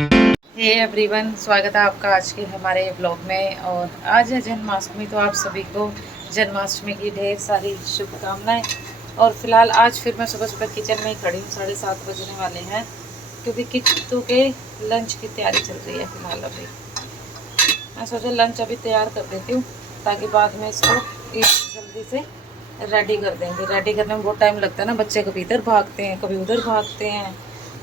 Hey everyone, स्वागत है आपका आज के हमारे ब्लॉग में। और आज है जन्माष्टमी, तो आप सभी को जन्माष्टमी की ढेर सारी शुभकामनाएं। और फिलहाल आज फिर मैं सुबह सुबह किचन में ही खड़ी हूँ, 7:30 बजने वाले हैं, क्योंकि किट्टू के लंच की तैयारी चल रही है। फिलहाल अभी मैं सोचा लंच अभी तैयार कर देती हूँ, ताकि बाद में इसको जल्दी से रेडी कर देंगे। रेडी करने में बहुत टाइम लगता है ना, बच्चे कभी इधर भागते हैं, कभी उधर भागते हैं,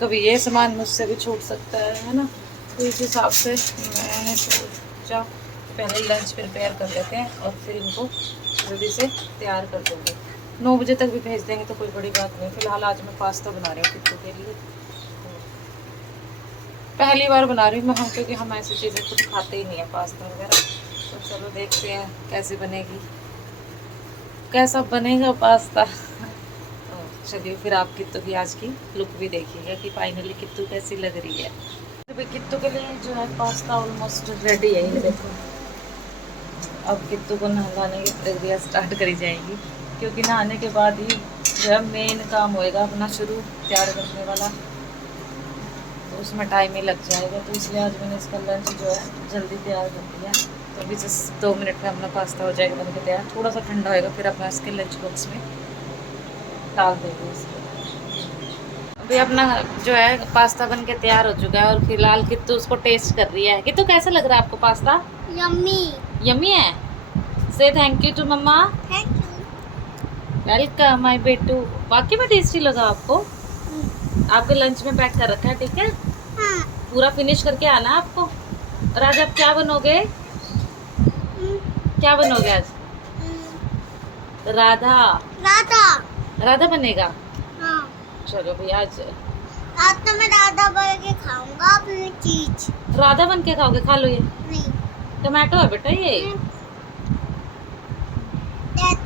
कभी ये सामान मुझसे भी छूट सकता है ना। तो इस हिसाब से मैंने सोचा पहले लंच प्रिपेयर कर लेते हैं और फिर इनको जल्दी से तैयार कर देंगे। 9 बजे तक भी भेज देंगे तो कोई बड़ी बात नहीं। फिलहाल आज मैं पास्ता बना रही हूँ किट्टू के लिए। पहली बार बना रही हूँ मैं, क्योंकि हम ऐसी चीज़ें कुछ खाते ही नहीं है, पास्ता वगैरह। तो चलो देखते हैं कैसे बनेगी, कैसा बनेगा पास्ता। तो चलिए फिर आप किट्टू की आज की लुक भी देखिएगा कि फाइनली किट्टू कैसी लग रही है। तो किट्टू के लिए जो है पास्ता ऑलमोस्ट रेडी है, ये देखो। अब किट्टू को नहलाने की प्रक्रिया स्टार्ट करी जाएगी, क्योंकि नहाने के बाद ही जो है मेन काम होएगा अपना शुरू, तैयार करने वाला। तो उसमें टाइम ही लग जाएगा, तो इसलिए आज मैंने इसका लंच जो है जल्दी तैयार कर दिया। तो अभी जस्ट 2 मिनट में अपना पास्ता हो जाएगा बन के तैयार। थोड़ा सा ठंडा होएगा फिर अपना इसके लंच बॉक्स में डाल देंगे इसको। अभी अपना जो है पास्ता बन के तैयार हो चुका है, और फिलहाल कित्तू उसको टेस्ट कर रही है। कित्तू कैसा लग रहा है आपको पास्ता? यम्मी। यम्मी है। Say thank you to mamma. Thank you. Welcome my बेटू। बाकी में टेस्टी लगा आपको? आपके लंच में पैक कर रखा है, ठीक है? हाँ। पूरा फिनिश करके आना है आपको। और आज आप क्या बनोगे? क्या बनोगे आज? राधा। राधा। राधा बनेगा। हाँ। चलो भैया, आज रात तो मैं राधा बन के खाऊंगा अपनी चीज। राधा बन के खाओगे? खा लो। ये नहीं। टमाटो है बेटा ये।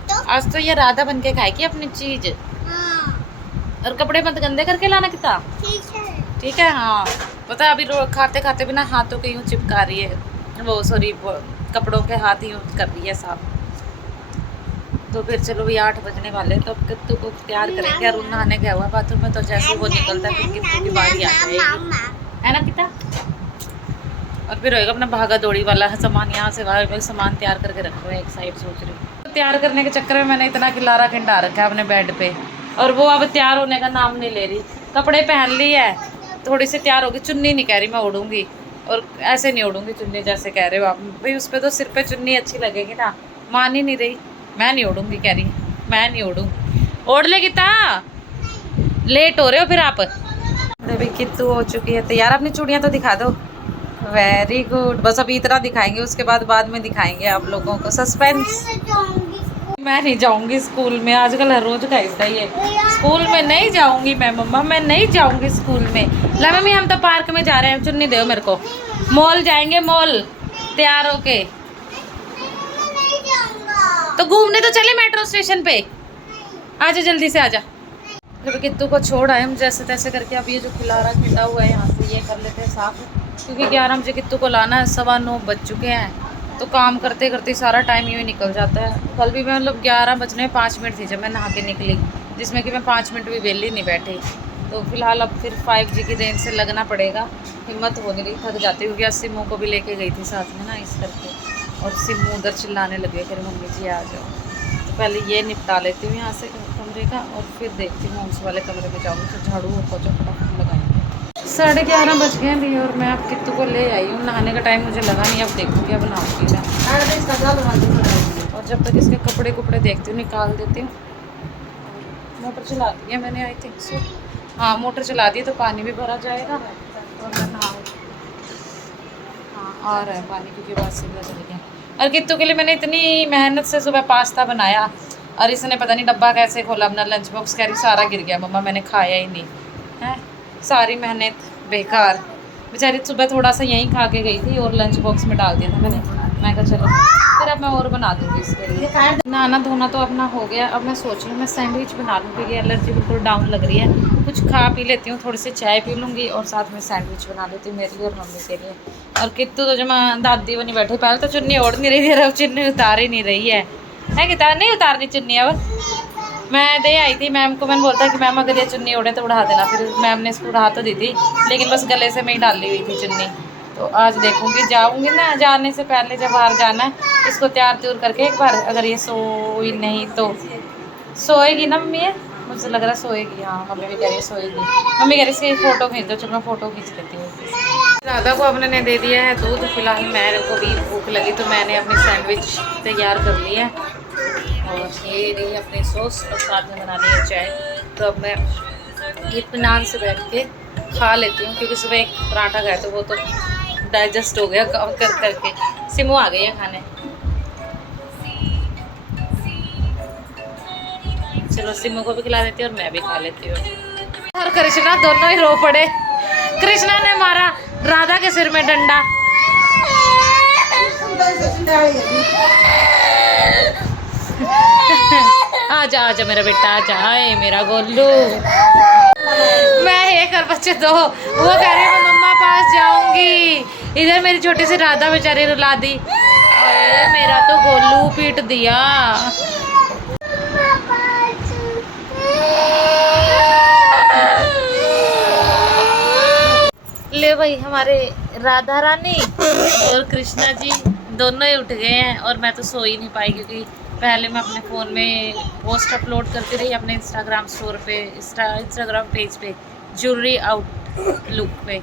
तो आज तो ये राधा बन के खाएगी अपनी चीज। हाँ। और कपड़े मत गंदे करके लाना कितना। ठीक है। ठीक है। हाँ पता है, अभी खाते खाते भी ना हाथों के यूँ चिपका रही है, वो सॉरी कपड़ों के हाथ यूँ कर रही है साफ। तो फिर चलो ये 8 बजने वाले, तो अब कित्तू को तैयार करेंगे। अरुण नहाने गया हुआ बाथरूम में, तो जैसे वो निकलता है फिर कित्तू की बारी आ जाएगी, है ना किता? और फिर होएगा अपना भागा दौड़ी वाला सामान, यहाँ से वहाँ सामान तैयार करके रख दो एक साइड। सोच रही हूँ तो तैयार करने के चक्कर में मैंने इतना खिलारा खिंडा रखा है अपने बेड पे, और वो अब तैयार होने का नाम नहीं ले रही। कपड़े पहन ली है, थोड़ी सी तैयार होगी। चुन्नी नहीं कह रही मैं ओढ़ूंगी, और ऐसे नहीं ओढ़ूंगी चुन्नी जैसे कह रहे हो आप भाई। उस पर तो सिर पे चुन्नी अच्छी लगेगी ना। मान ही नहीं रही, मैं नहीं ओढ़ूंगी कह रही, मैं नहीं ओढ़ूंगी। ओढ़ ले कितना लेट हो रहे हो फिर आप। अभी कित्तू हो चुकी है तैयार। अपनी चूड़ियाँ तो दिखा दो। Very good. बस अभी इतना दिखाएंगे, उसके बाद में दिखाएंगे आप लोगों को। सस्पेंस। मैं नहीं जाऊंगी स्कूल में, आजकल हर रोज का ऐसा ही है। स्कूल में नहीं जाऊंगी मैं मम्मा, मैं नहीं जाऊंगी स्कूल में। ला मम्मी हम तो पार्क में जा रहे हैं, चुन्नी दो मेरे को। मॉल जाएंगे, मॉल तैयार होके। तो घूमने तो चले मेट्रो स्टेशन पे। आजा जल्दी से आजा। जब कित्तू को छोड़ आए हम जैसे तैसे करके। अब ये जो खिलारा खिंडा हुआ है यहाँ से ये कर लेते हैं साफ, क्योंकि 11 बजे कित्तू को लाना है। 9:15 बज चुके हैं, तो काम करते करते सारा टाइम यूँ ही निकल जाता है। कल भी मैं मतलब 11 बजने 5 मिनट थी जब मैं नहा के निकली, जिसमें कि मैं 5 मिनट भी वेली नहीं बैठी। तो फिलहाल अब फिर 5G की रेंज से लगना पड़ेगा। हिम्मत हो नहीं रही, थक जाती, क्योंकि सिमू को भी लेके गई थी साथ में ना, इस करके। और सिमू उधर चिल्लाने लगे फिर मम्मी जी आ जाओ। तो पहले ये निपटा लेती हूँ यहाँ से कमरे का, और फिर देखती हूँ उस वाले कमरे में जाऊँगी, फिर झाड़ू और पोछा फटाफट लगाएंगे। 11:30 बज गए हैं भी, और मैं अब कित्तू को ले आई हूँ। नहाने का टाइम मुझे लगा नहीं, अब देखूँ क्या बनाऊँगी मैं। और जब तक इसके कपड़े कुपड़े देखती हूँ, निकाल देती हूँ। मोटर चला दी है मैंने, आई थिंक सो। हाँ मोटर चला दी तो पानी भी भरा जाएगा, और मैं नहा। हाँ आ रहा है पानी, क्योंकि बात से पता चल गया। और कित्तू के लिए मैंने इतनी मेहनत से सुबह पास्ता बनाया, और इसने पता नहीं डब्बा कैसे खोला अपना लंच बॉक्स। कह रही सारा गिर गया मम्मा, मैंने खाया ही नहीं है। सारी मेहनत बेकार। बेचारी सुबह थोड़ा सा यहीं खा के गई थी, और लंच बॉक्स में डाल दिया था मैंने। मैं कहा चलो फिर अब मैं और बना दूँगी इसके लिए। नहाना धोना तो अपना हो गया। अब मैं सोच रही हूँ मैं सैंडविच बना लूँ, क्योंकि एलर्जी बिल्कुल डाउन लग रही है। कुछ खा पी लेती हूँ, थोड़ी सी चाय पी लूँगी, और साथ में सैंडविच बना लेती हूँ मेरे लिए और मम्मी के लिए। और कित्तू तो जब मैं दादी बनी बैठी, पहले तो चुन्नी ओढ़ नहीं रही थी, अब चुन्नी उतार ही नहीं रही है। कितना नहीं उतारनी चुन्नी अब? मैं दे आई थी मैम को, मैंने बोलता कि मैम अगर ये चुन्नी उड़े तो उड़ा देना, फिर मैम ने इसको उड़ा तो दी थी, लेकिन बस गले से मैं ही डाली हुई थी चुन्नी। तो आज देखूंगी, जाऊंगी ना, जाने से पहले जब बाहर जाना है इसको तैयार त्यूर करके एक बार, अगर ये सोई नहीं तो सोएगी ना मम्मी, है मुझे लग रहा है सोएगी। हाँ मम्मी भी कह रही है सोएगी। मम्मी कह रही है इसकी फ़ोटो खींच दो, चलो मैं फ़ोटो खींच लेती हूँ। राधा को अपने ने दे दिया है दूध, फिलहाल मेरे को भी भूख लगी तो मैंने अपनी सैंडविच तैयार कर ली है, और ये रही अपनी सॉस, और साथ में बना ली है चाय। तो अब मैं इत्मीनान से बैठ के खा लेती हूँ, क्योंकि सुबह एक पराठा खाया तो वो तो डाइजेस्ट हो गया काम कर करके। सिमू आ गई है खाने, चलो सिमू को भी खिला देती हूँ और मैं भी खा लेती हूँ। और कृष्णा दोनों ही रो पड़े। कृष्णा ने मारा राधा के सिर में डंडा। आजा आजा मेरा बेटा, आजा, आए मेरा गोलू। मैं एक और बच्चे दो, वो कह रही मैं मम्मा पास जाऊंगी, इधर मेरी छोटी सी राधा बेचारी रुला दी। अरे मेरा तो गोलू पीट दिया। ले भाई, हमारे राधा रानी और कृष्णा जी दोनों ही उठ गए हैं, और मैं तो सो ही नहीं पाई, क्योंकि पहले मैं अपने फ़ोन में पोस्ट अपलोड करती रही अपने इंस्टाग्राम स्टोर पे, इंस्टाग्राम पेज पे, ज्वेलरी आउटलुक पे।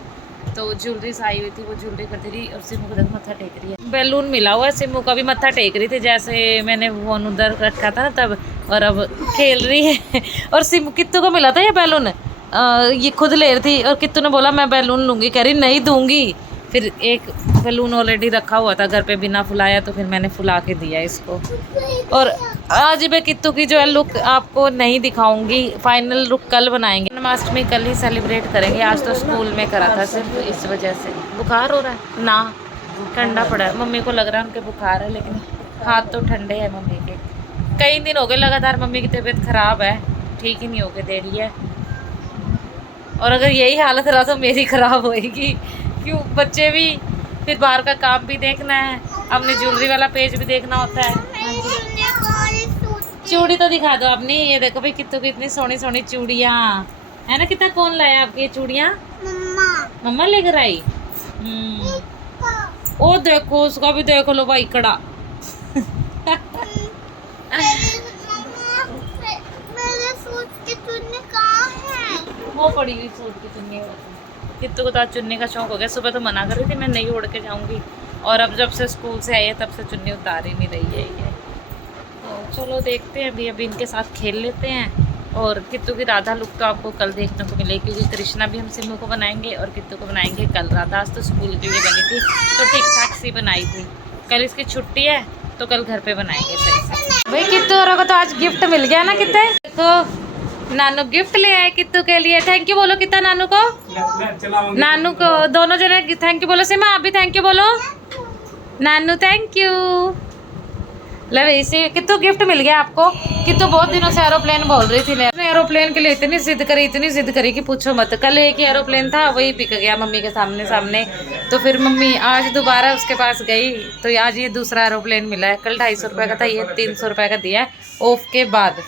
तो ज्वेलरीज आई हुई थी, वो ज्वेलरी करती रही, और सिमू को मत्था टेक रही है। बैलून मिला हुआ है, सिमू का भी मत्था टेक रही थी, जैसे मैंने फ़ोन उधर रखा था ना तब, और अब खेल रही है। और सिमू कित्तू को मिला था ये बैलून, ये खुद ले रही थी, और कित्तू ने बोला मैं बैलून लूँगी, कह रही नहीं दूँगी। फिर एक बैलून ऑलरेडी रखा हुआ था घर पे बिना फुलाया, तो फिर मैंने फुला के दिया इसको। और आज मैं कित्तू की जो है लुक आपको नहीं दिखाऊंगी, फाइनल लुक कल बनाएंगे। जन्माष्टमी कल ही सेलिब्रेट करेंगे, आज तो स्कूल में करा था सिर्फ इस वजह से। बुखार हो रहा है ना, ठंडा पड़ा है, मम्मी को लग रहा है उनके बुखार है, लेकिन हाथ तो ठंडे हैं मम्मी के। कई दिन हो गए लगातार मम्मी की तबीयत ख़राब है, ठीक ही नहीं होके दे रही है, और अगर यही हालत रहा तो मेरी ख़राब होएगी, क्यों बच्चे भी, फिर बाहर का काम भी देखना है, अपने ज्वेलरी वाला पेज भी देखना होता है। चूड़ी तो दिखा दो अपनी, ये देखो भाई कित्तू की इतनी सोनी सोनी चूड़ियाँ है ना। कितना कौन लाया आपकी ये चूड़ियाँ? मम्मा लेकर आई। ओ देखो उसका भी देख लो भाई कड़ा। वो पड़ी हुई सूट की चुन्नी। कित्तू को तो आज चुन्नी का शौक हो गया, सुबह तो मना कर रही थी मैं नहीं ओढ़ के जाऊंगी, और अब जब से स्कूल से आई है तब से चुन्नी उतार ही नहीं रही है ये। तो चलो देखते हैं, अभी इनके साथ खेल लेते हैं। और कित्तू की राधा लुक तो आपको कल देखने को मिलेगी, क्योंकि कृष्णा भी हम सिमू को बनाएंगे और कित्तू को बनाएंगे कल। राधा आज तो स्कूल के लिए बनी थी तो ठीक ठाक सी बनाई थी, कल इसकी छुट्टी है तो कल घर पे बनाएंगे सही से। भाई कित्तू और को तो आज गिफ्ट मिल गया ना कितने, तो नानू गिफ्ट ले आए कित्तू के लिए। थैंक यू बोलो कितना नानू को, नानू को दोनों जने थैंक यू बोलो। सिमा आप भी थैंक यू बोलो। नानू थैंक यू। ले इसे कित्तू गिफ्ट मिल गया आपको। कित्तू बहुत दिनों से एरोप्लेन बोल रही थी, एरोप्लेन के लिए इतनी जिद करी कि पूछो मत। कल एक ही एरोप्लेन था, वही बिक गया मम्मी के सामने। तो फिर मम्मी आज दोबारा उसके पास गई, तो आज ये दूसरा एरोप्लेन मिला है। कल 250 रुपये का था, ये 300 रुपये का दिया है ऑफ के बाद।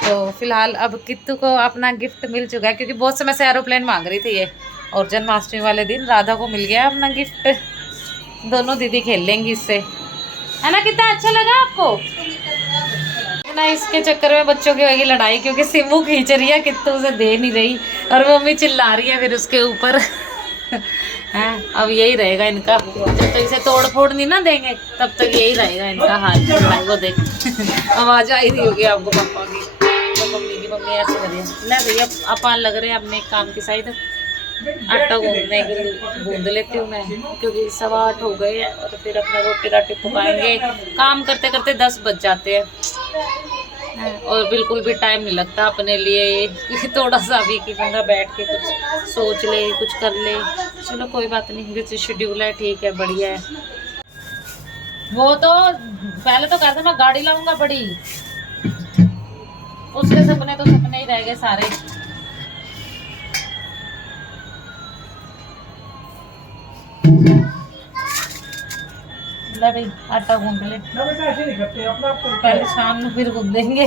तो फिलहाल अब कित्तू को अपना गिफ्ट मिल चुका है, क्योंकि बहुत समय से एरोप्लेन मांग रही थी ये, और जन्माष्टमी वाले दिन राधा को मिल गया अपना गिफ्ट। दोनों दीदी खेल लेंगी इससे, है ना। कितना अच्छा लगा आपको ना। इसके चक्कर में बच्चों की होगी लड़ाई, क्योंकि सिमू खींच रही है, कित्तू उसे दे नहीं रही, और मम्मी चिल्ला रही है फिर उसके ऊपर। हैं अब यही रहेगा इनका, जब तक इसे तोड़ फोड़ नहीं ना देंगे तब तक यही रहेगा इनका हाल। लड़ाई को देख आवाज आई रही होगी आपको पापा की, तो मम्मी ऐसे कर रही है। ना भैया अपन लग रहे हैं अपने काम की साइड, आटा गूंदने के लिए गूंद लेती हूँ मैं, क्योंकि 8:15 हो गए हैं, और फिर अपना रोटी राटी पकाएंगे। काम करते करते 10 बज जाते हैं, और बिल्कुल भी टाइम नहीं लगता अपने लिए, थोड़ा सा भी कि बंदा बैठ के कुछ सोच ले, कुछ कर ले। चलो कोई बात नहीं, जैसे शेड्यूल है ठीक है, बढ़िया है। वो तो पहले तो कहता मैं गाड़ी लाऊंगा बड़ी, उसके सपने तो सपने ही रह गए सारे। ले भाई आटा गूंद ले, ना बेटा ऐसे नहीं करते, अपना आप करते पहले हैं। शाम में फिर गूंदेंगे।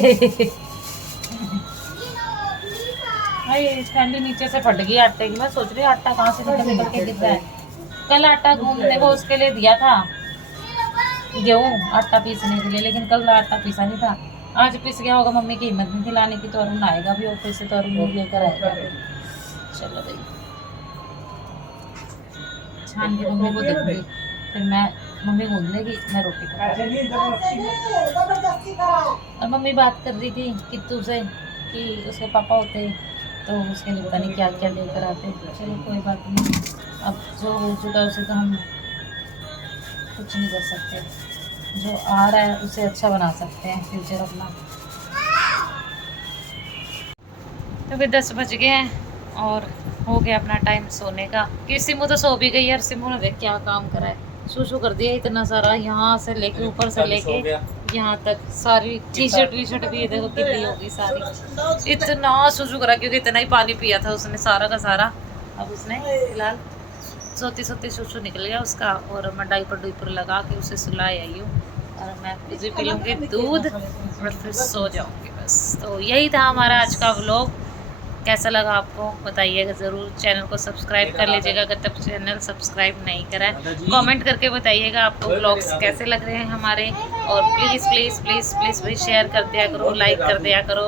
भाई थैली नीचे से फट गई आटे की, मैं सोच रही हूँ आटा कहाँ से निकल निकल के गिर रहा है। कल आटा गूंदने को उसके लिए दिया था, गेहूँ आटा पीसने के लिए, लेकिन कल आटा पीसा नहीं था। आज पिस गया होगा, मम्मी की हिम्मत नहीं थी लाने की, तो अरुण आएगा भी ऑफिस से, तो अरुण भी लेकर आएगा फिर। चलो भाई छान के मम्मी को दे दूंगी, फिर मैं मम्मी गूंद लेगी, मैं रोटी पका। ऐसे नहीं जबरदस्ती और मम्मी बात कर रही थी कित्तू से कि उसके पापा होते तो उसके लिए पता नहीं क्या क्या लेकर आते। चलो कोई बात नहीं, अब जो हो चुका है उसे तो हम कुछ नहीं कर सकते, जो आ रहा है उसे अच्छा बना सकते हैं फ्यूचर अपना। तो फिर 10 बज गए हैं और हो गया अपना टाइम सोने का, कि सिमू तो सो भी गई यार। सिमू ने देख क्या काम करा है, शू कर दिया इतना सारा, यहाँ से लेके ऊपर से लेके यहाँ तक सारी टी शर्ट भी देखो गिल्ली होगी सारी, इतना शू करा क्योंकि इतना ही पानी पिया था उसने सारा का सारा। अब उसने फिलहाल सोती सोती शू निकल गया उसका, और मैं डाइपर लगा के उसे सुलाए आई हूँ, और मैं खुद भी पी लूँगी दूध और फिर सो जाऊँगी बस। तो यही था हमारा आज का व्लॉग, कैसा लगा आपको बताइएगा ज़रूर। चैनल को सब्सक्राइब कर लीजिएगा अगर तब चैनल सब्सक्राइब नहीं करा है, कमेंट करके बताइएगा आपको व्लॉग्स कैसे लग रहे हैं हमारे, और प्लीज़ प्लीज़ प्लीज़ प्लीज़ भाई शेयर कर दिया करो, लाइक कर दिया करो,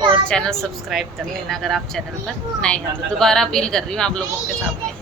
और चैनल सब्सक्राइब कर लेना अगर आप चैनल पर नए हैं। तो दोबारा अपील कर रही हूँ आप लोगों के सामने।